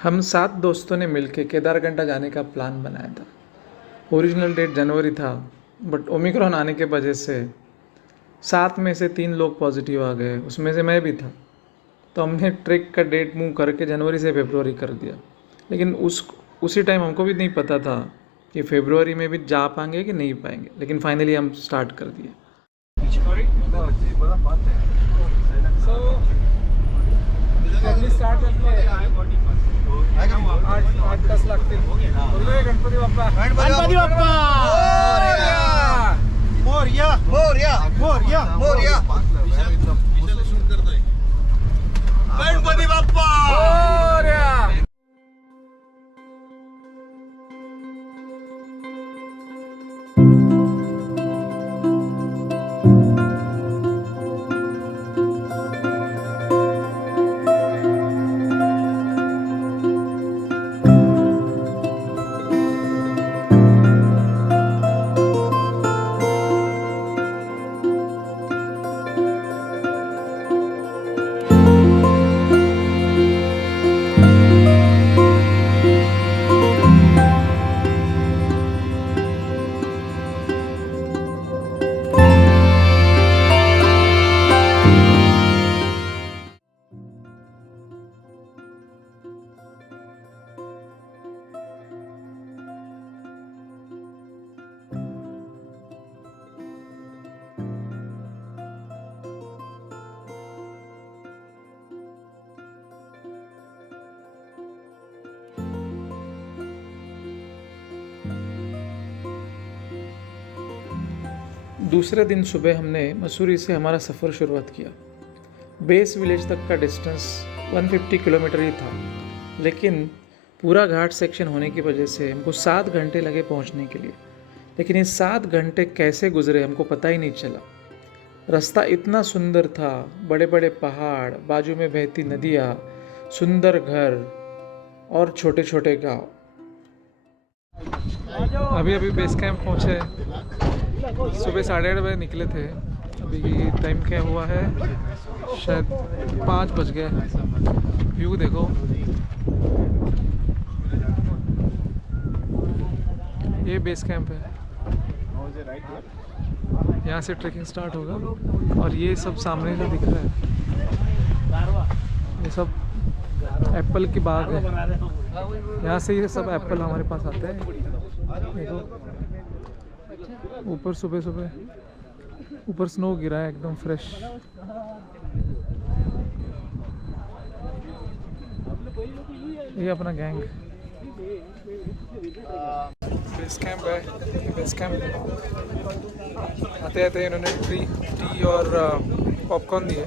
हम 7 दोस्तों ने मिलके केदारकंठा जाने का प्लान बनाया था। ओरिजिनल डेट जनवरी था, बट ओमिक्रॉन आने के वजह से 7 में से 3 लोग पॉजिटिव आ गए, उसमें से मैं भी था। तो हमने ट्रिप का डेट मूव करके जनवरी से फरवरी कर दिया। लेकिन उसी टाइम हमको भी नहीं पता था कि फरवरी में भी जा पाएंगे कि नहीं पाएंगे, लेकिन फाइनली हम स्टार्ट कर दिए। आठ 10 लागतील. गणपती बाप्पा. गणपती बाप्पा मोरया मोरया मोरया मोरया गणपती बाप्पा मोरया. दूसरे दिन सुबह हमने मसूरी से हमारा सफ़र शुरुआत किया। बेस विलेज तक का डिस्टेंस 150 किलोमीटर ही था, लेकिन पूरा घाट सेक्शन होने की वजह से हमको 7 घंटे लगे पहुंचने के लिए। लेकिन ये 7 घंटे कैसे गुजरे हमको पता ही नहीं चला। रास्ता इतना सुंदर था, बड़े बड़े पहाड़, बाजू में बहती नदियाँ, सुंदर घर और छोटे छोटे गांव। अभी बेस कैंप पहुँचे। सुबह 8:30 बजे निकले थे। अभी टाइम क्या हुआ है, शायद 5 बज गए। व्यू देखो, ये बेस कैंप है। यहाँ से ट्रैकिंग स्टार्ट होगा और ये सब सामने जो दिख रहा है, ये सब एप्पल की बाग है। यहाँ से ये सब एप्पल हमारे पास आते हैं। देखो ऊपर सुबह सुबह ऊपर स्नो गिरा है, एकदम फ्रेश। ये अपना गैंग बेस कैंप है। बेस कैंप आते आते इन्होंने टी और पॉपकॉर्न दिए।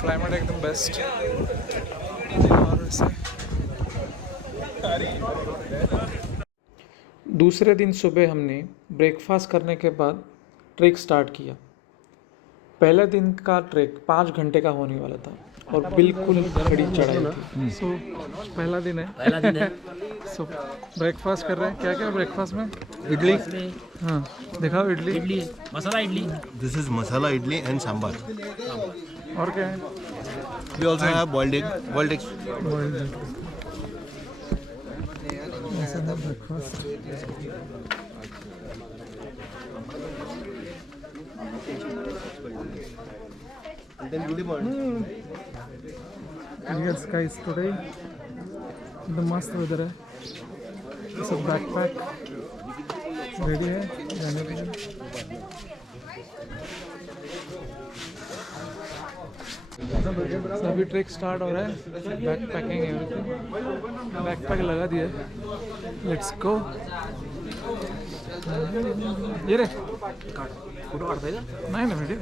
क्लाइमेट एकदम बेस्ट। और दूसरे दिन सुबह हमने ब्रेकफास्ट करने के बाद ट्रैक स्टार्ट किया। पहले दिन का ट्रैक 5 घंटे का होने वाला था और बिल्कुल खड़ी चढ़ाई थी। सो पहला दिन है। सो ब्रेकफास्ट कर रहे हैं। क्या क्या ब्रेकफास्ट में? इडली। हाँ दिखाओ। Idli masala idli. This is masala idli and sambar. और क्या है? We also have boiled egg. Breakfast. Yes guys, today the मस्त वेदर है। सब बैकपैक रेडी है जाने के लिए। अभी ट्रैक स्टार्ट हो रहा है। बैक पैकिंग है, बैकपैक लगा दिया। Let's go. ये रे फोटो काढताय का? नाही ना वीडियो।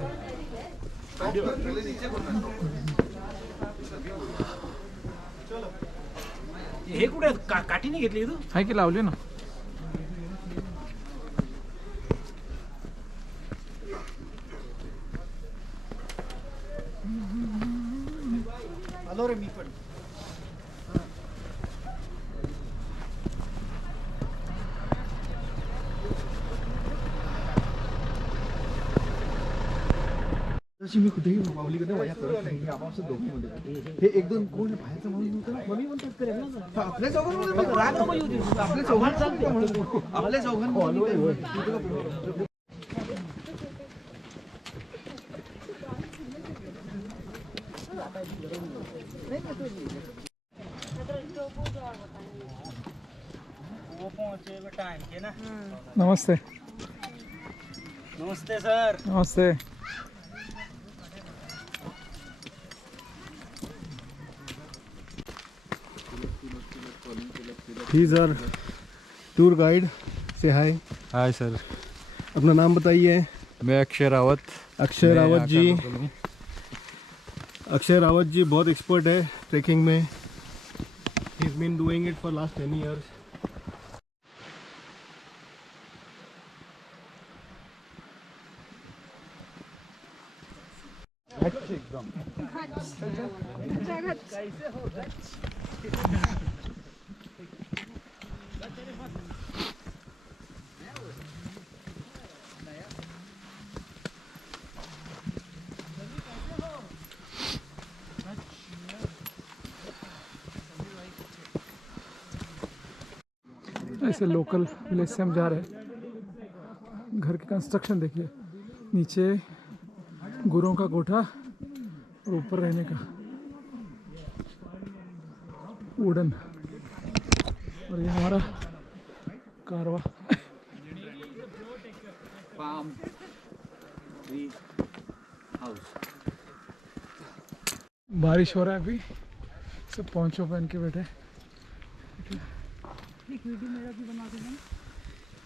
हे कुठे काठी नाही घेतली तू? हाय की लावली ना। आलो रे मी पण. आधीची मी कुठेही माऊली कडे माझ्या करत नाही हे आपापसात दोघांमध्ये हे एक दोन कोण आहे, बाहेरचा माणूस होता ना मग मी म्हणतो करेल ना आपल्या चौघांमध्ये मग राग नको येऊ दे. आपल्या चौघांमध्ये आपल्या चौघांमध्ये नमस्ते नमस्ते सर. नमस्ते. ही सर टूर गाइड से हाय. हाय सर, अपना नाम बताइए. मैं अक्षय रावत. अक्षय रावत जी. अक्षय रावत जी बहुत एक्सपर्ट है ट्रैकिंग में. He is been doing it for last 10 years. ऐसे लोकल विलेज से हम जा रहे हैं. घर की कंस्ट्रक्शन देखिए, नीचे गुरों का कोठा और ऊपर रहने का वुडन. और ये हमारा कारवा. बारिश हो रहा है अभी, सब पोंचो पहन के बैठे.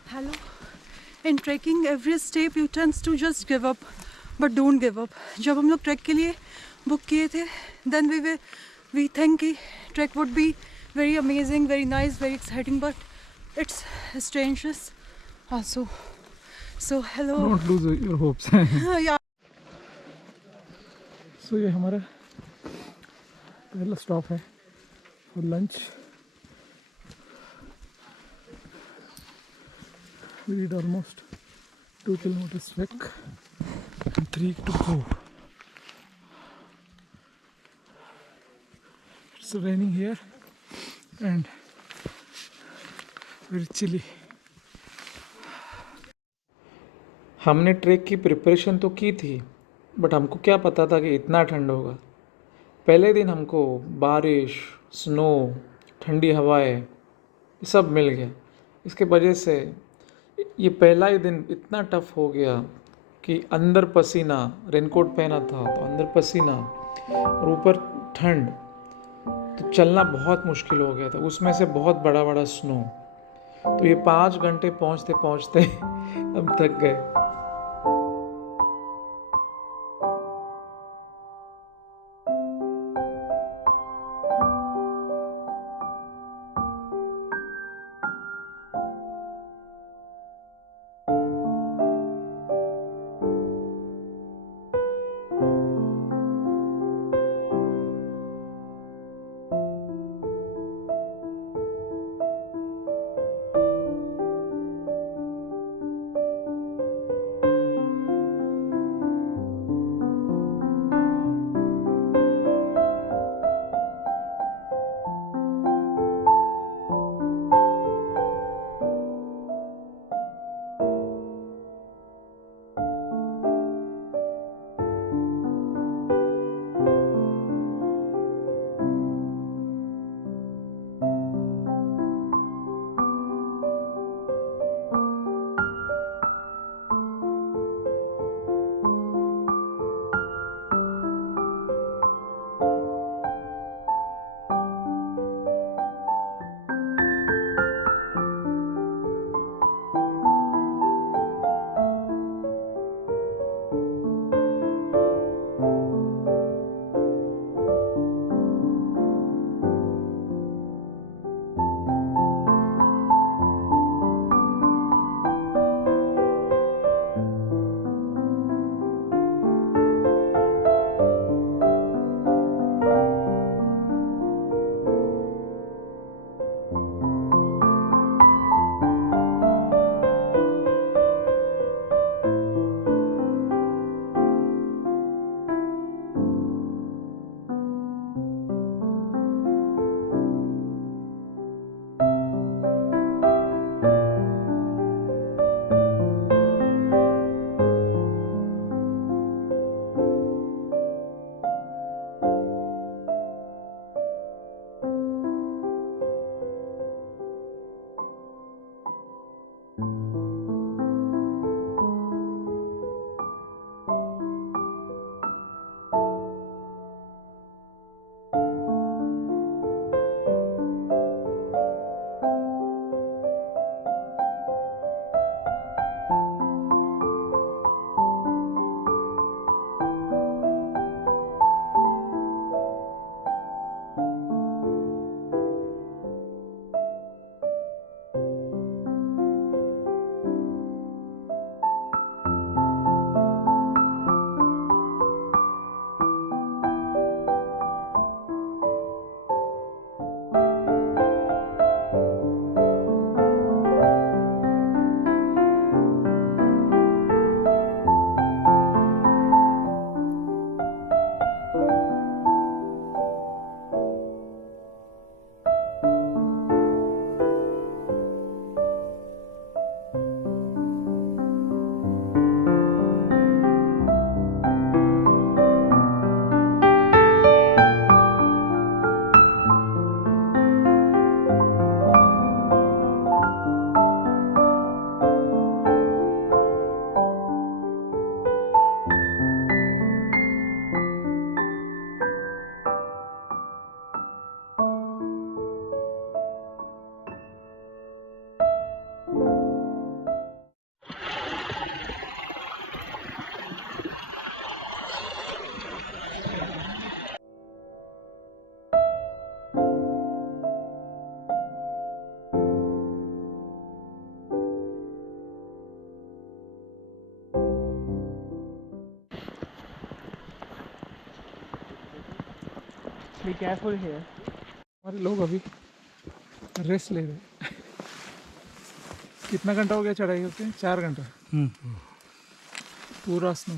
Hello. In trekking, every step you tends to just give up, but don't give up. जब हम लोग ट्रैक के लिए बुक किए थे, then we think कि trek would be very amazing, very nice, very exciting, but it's strangeness also. So hello. Don't lose your hopes. Yeah. So ये हमारा पहला स्टॉप है for lunch. We did almost 2 kilometers trek and 3 to go. It's raining here and very chilly. हमने track की preparation तो की थी, but हमको क्या पता था कि इतना ठंड होगा. पहले दिन हमको बारिश, स्नो, ठंडी हवाएं सब मिल गया. इसके वजह से ये पहला ही दिन इतना टफ हो गया कि अंदर पसीना, रेनकोट पहना था तो अंदर पसीना और ऊपर ठंड, तो चलना बहुत मुश्किल हो गया था. उसमें से बहुत बड़ा बड़ा स्नो. तो ये 5 घंटे पहुँचते पहुँचते अब थक गए. Be careful here. हमारे लोग अभी रेस्ट ले रहे हैं। कितना घंटा हो गया चढ़ाई होते हैं? 4 घंटा। पूरा स्नो।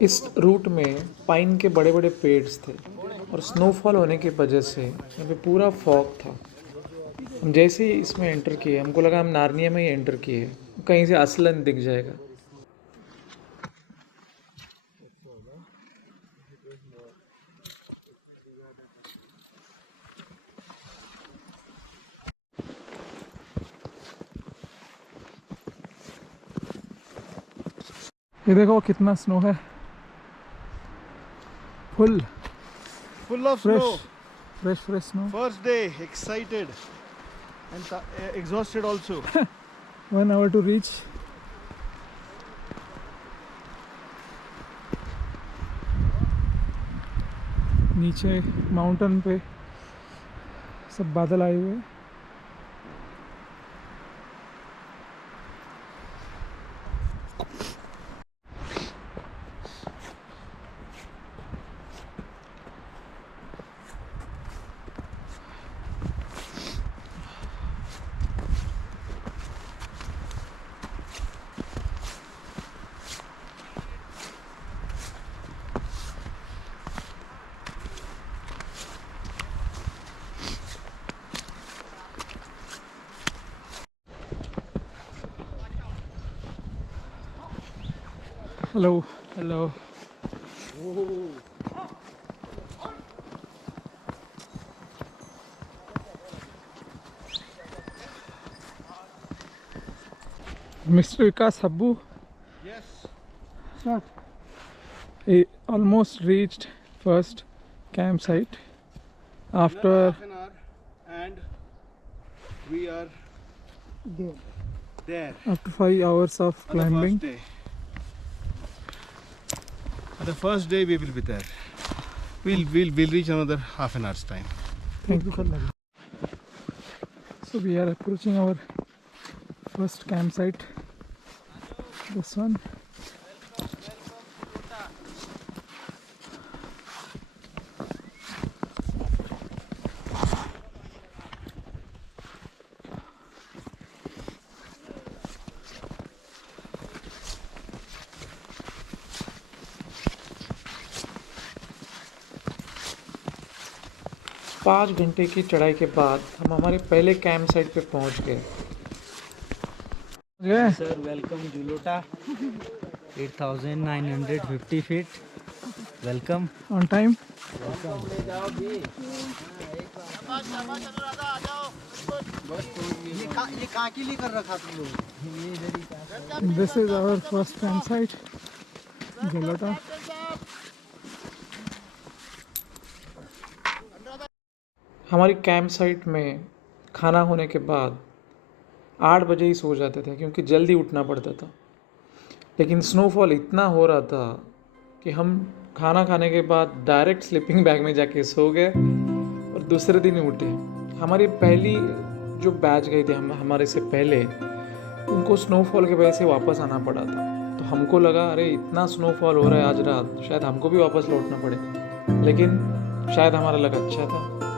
इस रूट में पाइन के बड़े बड़े पेड़ थे और स्नोफॉल होने की वजह से यहाँ पे पूरा फॉग था। हम जैसे ही इसमें एंटर किए हमको लगा हम नार्निया में ही एंटर किए, कहीं से असलन दिख जाएगा। ये देखो कितना स्नो है, full Full of snow. Fresh snow. First day, excited and exhausted also. 1 hour to reach। नीचे माउंटेन पे सब बादल आए हुए हैं। Hello hello. Mister Vikas Habbu, Yes. he almost reached first campsite after Half an hour and we are there. 5 hours of On the climbing. first day. On the first day we will be there. We'll reach another half an hour's time. Thank you. So we are approaching our first campsite. This one. पाँच घंटे की चढ़ाई के बाद हम हमारे पहले camp site पे पहुंच गए। Sir, welcome Julota. 8,950 feet. Welcome. On time. ये कहाँ के लिए कर रखा तुम लोग? This is our first camp site Jalota. हमारी कैंप साइट में खाना होने के बाद 8 बजे ही सो जाते थे क्योंकि जल्दी उठना पड़ता था। लेकिन स्नोफॉल इतना हो रहा था कि हम खाना खाने के बाद डायरेक्ट स्लीपिंग बैग में जाके सो गए और दूसरे दिन ही उठे। हमारी पहली जो बैच गई थी हमारे से पहले, उनको स्नोफॉल की वजह से वापस आना पड़ा था। तो हमको लगा अरे इतना स्नोफॉल हो रहा है आज रात, शायद हमको भी वापस लौटना पड़े। लेकिन शायद हमारा लग अच्छा था।